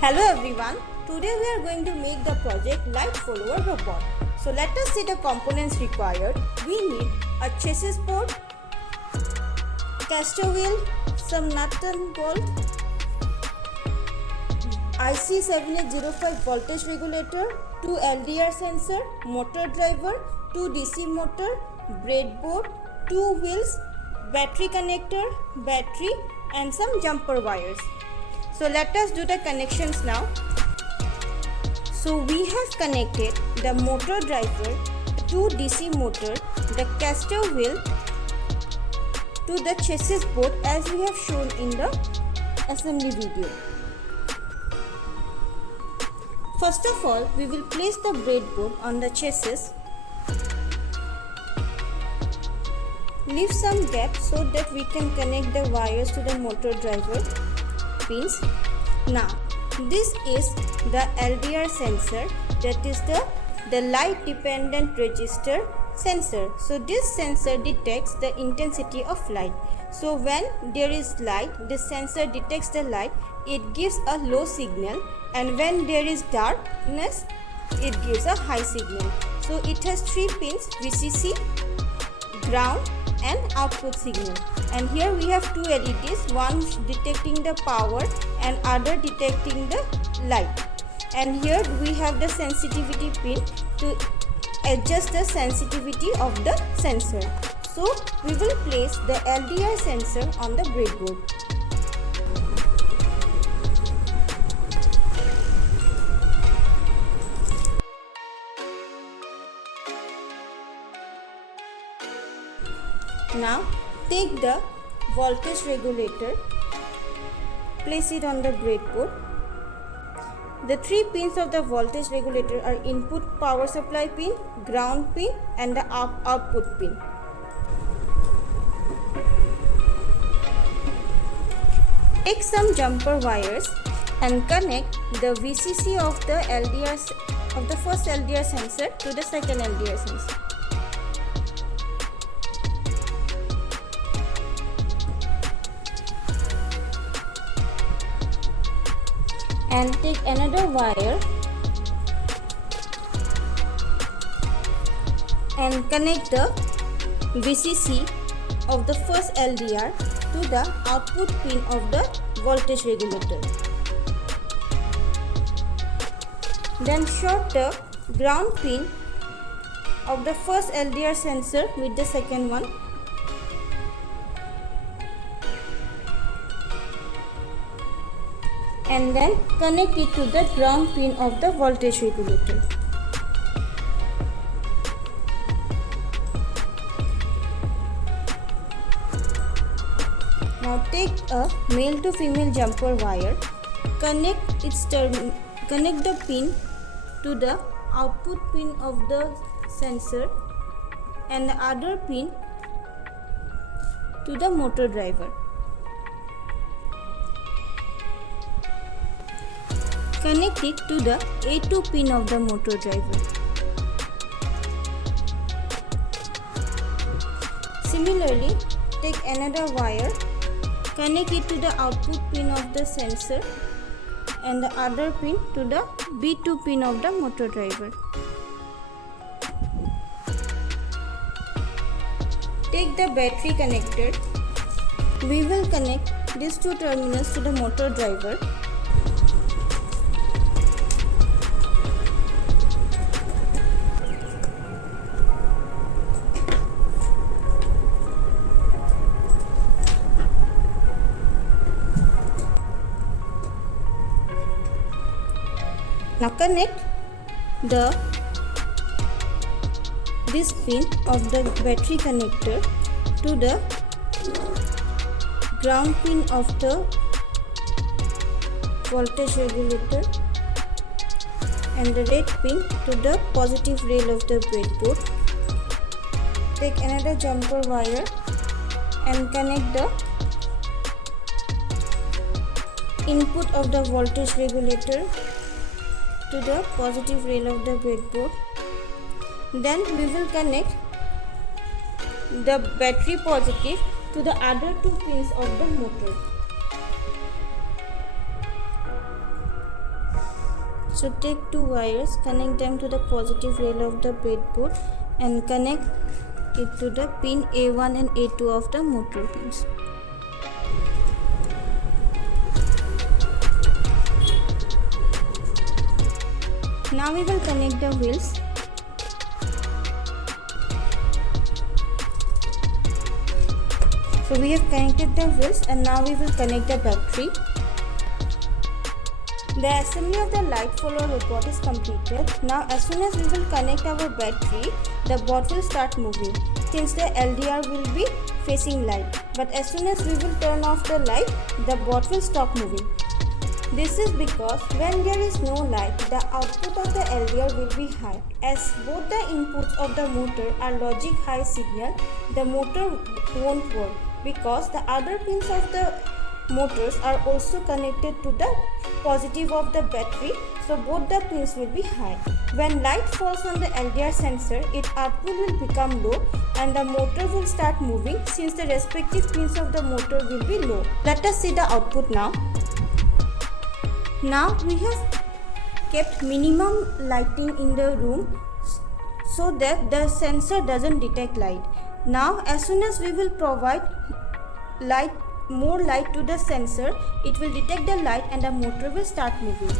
Hello everyone, today we are going to make the project light follower robot. So let us see the components required. We need a chassis board, caster wheel, some nut and bolt, IC 7805 voltage regulator, 2 LDR sensor, motor driver, 2 DC motor, breadboard, 2 wheels, battery connector, battery and some jumper wires. So let us do the connections now. So we have connected the motor driver, 2 DC motor, the caster wheel to the chassis board as we have shown in the assembly video. First of all, we will place the breadboard on the chassis. Leave some gap so that we can connect the wires to the motor driver pins. Now, this is the LDR sensor, that is the light dependent resistor sensor. So this sensor detects the intensity of light. So when there is light, this sensor detects the light, it gives a low signal, and when there is darkness, it gives a high signal. So it has 3 pins: VCC, ground and output signal. And here we have 2 LEDs, one detecting the power and other detecting the light. And here we have the sensitivity pin to adjust the sensitivity of the sensor. So we will place the LDR sensor on the breadboard. Now take the voltage regulator, place it on the breadboard. The 3 pins of the voltage regulator are input power supply pin, ground pin and the output pin. Take some jumper wires and connect the VCC of the first LDR sensor to the second LDR sensor. And take another wire and connect the VCC of the first LDR to the output pin of the voltage regulator. Then short the ground pin of the first LDR sensor with the second one. And then connect it to the ground pin of the voltage regulator. Now take a male to female jumper wire, connect the pin to the output pin of the sensor and the other pin to the motor driver. Connect it to the A2 pin of the motor driver. Similarly, take another wire, connect it to the output pin of the sensor and the other pin to the B2 pin of the motor driver. Take the battery connector. We will connect these 2 terminals to the motor driver. Now connect this pin of the battery connector to the ground pin of the voltage regulator and the red pin to the positive rail of the breadboard. Take another jumper wire and connect the input of the voltage regulator to the positive rail of the breadboard. Then we will connect the battery positive to the other 2 pins of the motor. So take two wires, connect them to the positive rail of the breadboard and connect it to the pin A1 and A2 of the motor pins. Now we will connect the wheels. So we have connected the wheels and now we will connect the battery. The assembly of the light follower robot is completed. Now as soon as we will connect our battery, the bot will start moving since the LDR will be facing light. But as soon as we will turn off the light, the bot will stop moving. This is because when there is no light, the output of the LDR will be high. As both the inputs of the motor are logic high signal, the motor won't work because the other pins of the motors are also connected to the positive of the battery, so both the pins will be high. When light falls on the LDR sensor, its output will become low and the motor will start moving since the respective pins of the motor will be low. Let us see the output now. Now we have kept minimum lighting in the room so that the sensor doesn't detect light. Now as soon as we will provide more light to the sensor, it will detect the light and the motor will start moving.